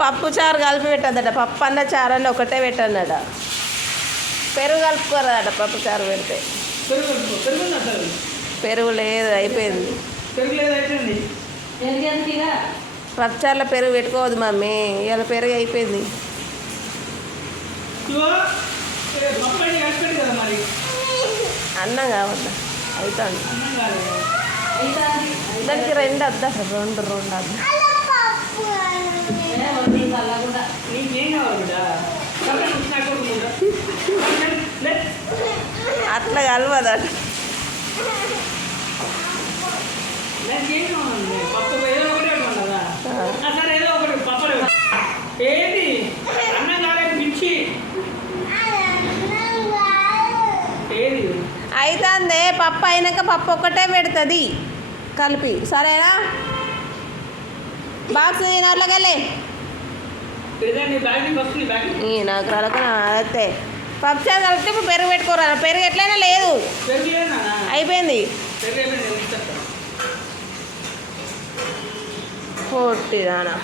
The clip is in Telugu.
పప్పు చారు కలిపి పెట్టద్దట. పప్పు అన్న చారు అన్న ఒకటే పెట్టన్నట. పెరుగు కలుపుకోరదట పప్పు చారు పెడితే. పెరుగు లేదు, అయిపోయింది. పప్పు చారులో పెరుగు పెట్టుకోవద్దు మమ్మీ, ఇవాళ పెరుగు అయిపోయింది. అన్నం కావద్దా? అవుతుంది. దానికి రెండు వద్దా? రెండు వద్దా? అట్లా కలవదట. అవుతుంది. పప్పు అయినాక పప్పు ఒక్కటే పెడుతుంది కలిపి, సరేనా? బాక్స్ నోట్లోకెళ్ళి నాకు రలక అదే పప్పు చారు కలిపితే ఇప్పుడు పెరుగు పెట్టుకోరా. పెరుగు ఎట్లయినా లేదు, అయిపోయింది. పొట్టిదానా.